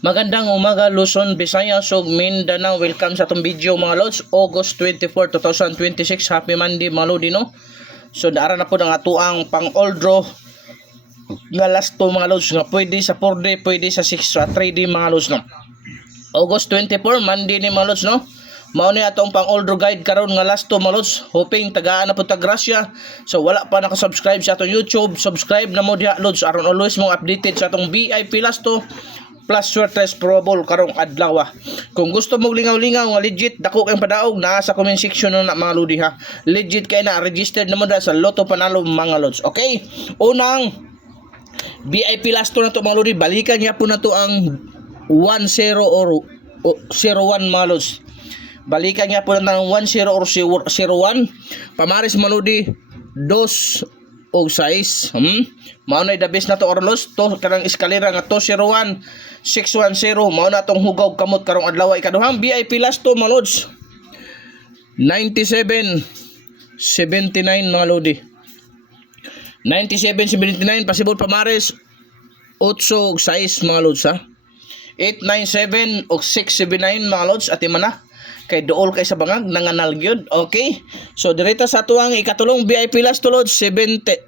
Magandang umaga Luzon, Visayas ug Mindanao. Welcome sa itong video mga lods. August 24, 2026. Happy Monday mga lodi no. So dara na po ang atuang pang old draw nga last 2 mga lods nga pwede sa 4D, pwede sa 6 sa 3D mga lods no. August 24, Monday ni mga lods no. Mao ni atong pang old draw guide karon nga last 2 mga lods. Hoping tagaan na po ta grasya. So wala pa naka-subscribe sa atong YouTube, subscribe na mo diha lods aron always mo updated sa atong VIP last 2 plus Swertres probable karong adlaw. Kung gusto mo lingaw-lingaw nga legit dako kayong padaog na sa comment section na mga lodi ha. Legit kay na registered na mo da sa Lotto Panalo mga lods. Okay? Unang VIP last to na to mga lodi, balikan niya po na to ang 10 or 01 mga lods. Balikan niya po na ng 10 or 01. Pamaris mga lodi 2 og 6. Mao na the best na to orlos to kanang eskalera nga 201 610 mao na tong hugaw kamot karong adlaw ikaduhang VIP last to mga lods 97 79 mga lodi 97 79 possible pamares 8 og 6 mga lods ha 897 og 679 mga lods ati man na kay dool kay sa bangag nanganal gyud. Okay, so direta sa tuang ikatulong VIP last to lods 76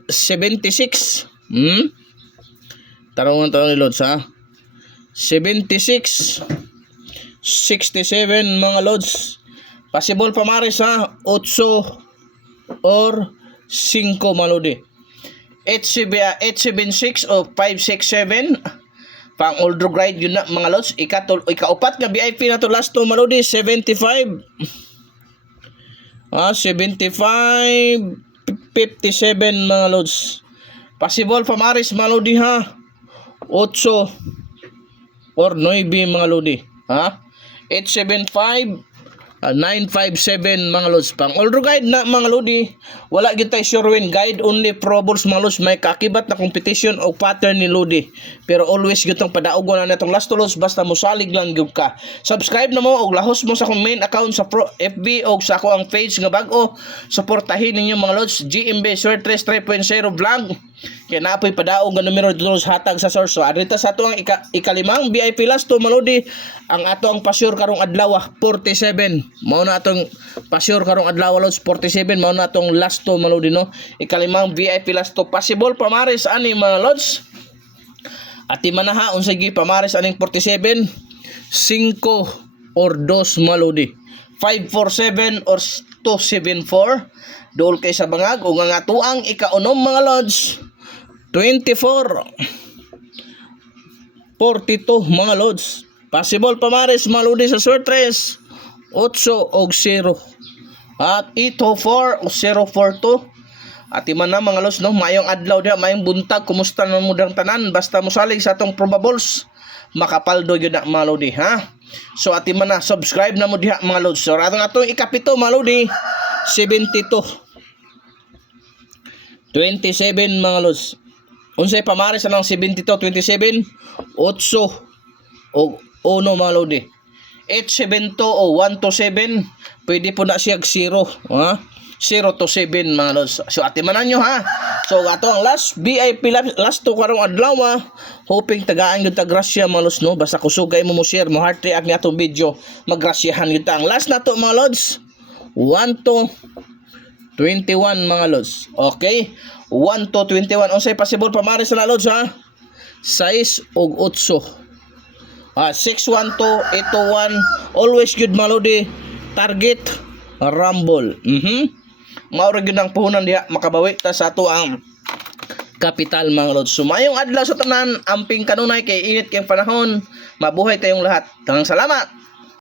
tarong ni lods ha 76 67 mga lods possible pamares ha 8 or 5 mga lodi 876 o 567 pang old draw guide yun na mga lods. Ikaupat nga VIP na to last to mga lodi 75 75 57 mga lods possible pamaris mga lodi ha 8 or 9 mga lodi ha 875 957 mga lods pang old draw guide na mga lodi wala gyud tay sure win guide only probables mga lods may kakibat na competition o pattern ni lodi pero always gyud tong padaogon na natong last to lods basta mosalig lang gyud ka subscribe na mo og lahos mo sa akong main account sa FB og sa ako ang page nga bag-o suportahin ninyo mga lods GMB Swertres 3.0 vlog kay naapoy padaog nga numero dito hatag sa source so adita sa ato ang ikalimang VIP last to mga lodi ang ato ang pasyur karong adlaw 47 mao na atong pasyur karong adlaw lods 47 mao na atong last to mga lodi no ikalimang VIP last to possible pamares ani mga lods ati man ha unsay gi pamares aning 47 5 or 2 mga lodi 547 or 274 dool kay sa bangag ug nga tuang ikaunom mga lods 24 42 mga lods possible pamares mga lodi sa Swertres 8 og 0 at 804 o 042 at iman na mga lods no mayong adlaw dia mayong buntag kumusta na mo dang tanan basta mosalig sa atong probables makapaldo gyud na mga lodi ha so at iman na subscribe na mo diha mga lods so atong ikapito mga lodi 72 27 mga lods unsay pamares anang 72 27 8 o 1 mga lodi 872 o 127 pwede po na siya 0 ha 0 to 7 mga lods so atimanan nyo ha so ato ang last VIP last to karong adlaw hoping tagaan gyud ta grasya mga lods no basta kusugay mo share mo heart react ni atong video magrasyahan gyud ta ang last na to mga lods 1 to 21 mga lods okay 1 to 21 unsay possible pamares na lods ha 6 og 8 612 821 always good mga lodi target rumble maura gyud ang puhunan diha makabawi ta sa ato ang kapital mga lods sumayong adlaw sa tanan amping kanunay kay init kayong panahon mabuhay tayong lahat tanang salamat.